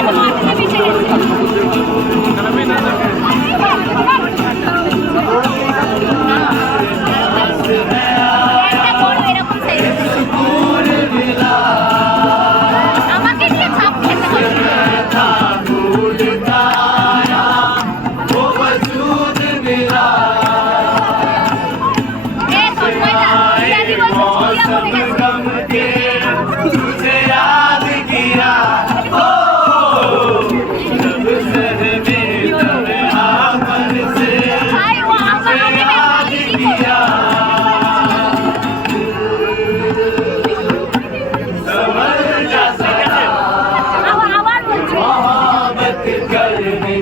Come on. கருணை